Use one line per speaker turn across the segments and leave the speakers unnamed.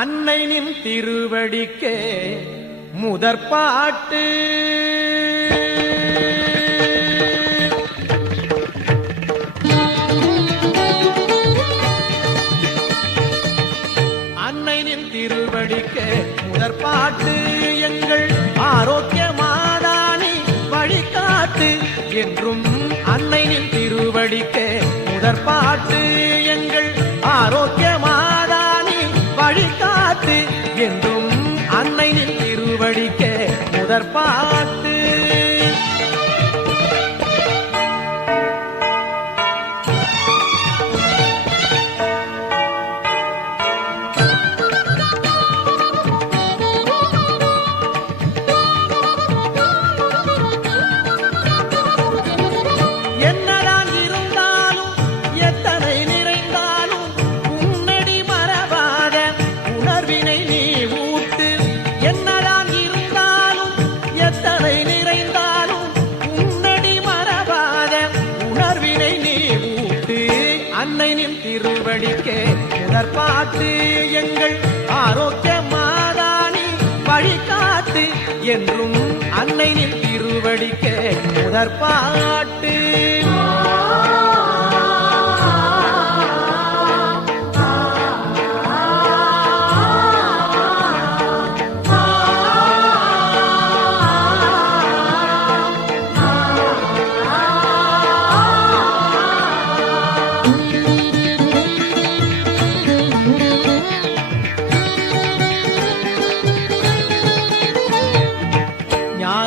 அன்னை நின் திருவடிக்கே முதற் பாட்டு. அன்னை நின் திருவடிக்கே முதற் பாட்டு. எங்கள் ஆரோக்கிய மாதானி வழிகாட்டு என்றும் அன்னை நின் திருவடிக்கே முதற் பாட்டு. முதற்பாட்டு அன்னை நின் திருவடிக்கே உடற்பாத்து எங்கள் ஆரோக்கிய மாதானி வழிகாத்து என்றும் அன்னை நின் திருவடிக்கே. உடற்பாட்டு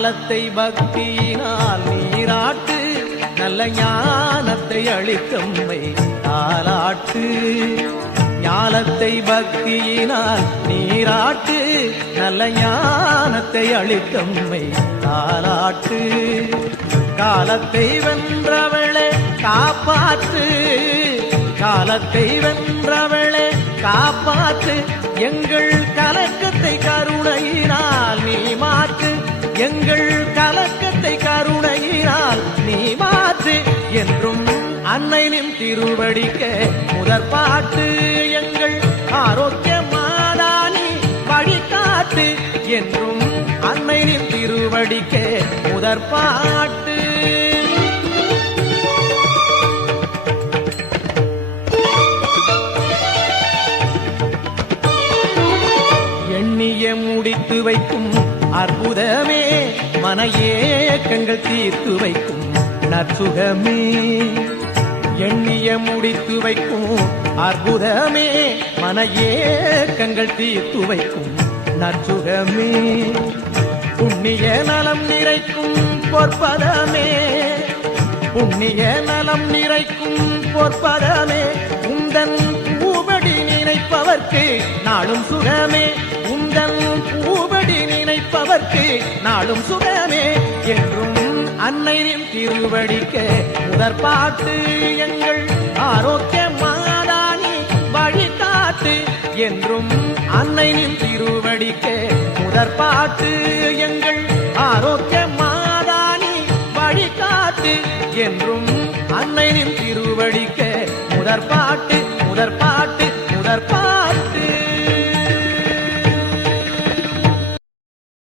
ஞானத்தை பக்தியினால் நீராட்டு நல்ல ஞானத்தை அளித்தம்மை தாலாட்டு ஞானத்தை பக்தியினால் நீராட்டு நல்ல ஞானத்தை அளித்தம்மை தாலாட்டு காலத்தை வென்றவளே காப்பாற்று காலத்தை வென்றவளே காப்பாற்று. எங்கள் கலக்கத்தை கருணையினால் எங்கள் கலக்கத்தை கருணையினால் நீ மாற்று என்றும் அன்னை நின் திருவடிக்க முதற் பாட்டு எங்கள் ஆரோக்கிய மாதானி வழிகாட்டு என்றும் அன்னை நின் திருவடிக்க முதற்பாட்டு. எண்ணிய முடித்து வைக்கும் அற்புதமே மன ஏக்கங்கள் தீர்த்து வைக்கும் நற்சுகமே. எண்ணிய முடித்து வைக்கும் அற்புதமே மன ஏக்கங்கள் தீர்த்து வைக்கும் நற்சுகமே. புண்ணிய நலம் நிறைக்கும் பொற்பதமே புண்ணிய நலம் நிறைக்கும் பொற்பதமே. உந்தன் பூவடி நினைப்பவர்க்கு நாளும் சுகமே உந்தன் பூ நினைப்பவர்க்கு நாளும் சுகமே என்றும் அன்னையின் திருவடிக்க முதற்பாட்டு எங்கள் ஆரோக்கிய மாதானி வழிகாட்டு என்றும் அன்னையின் திருவடிக்க முதற்பாட்டு எங்கள் ஆரோக்கிய மாதானி வழிகாட்டு என்றும் அன்னையின் திருவடிக்க முதற்பாட்டு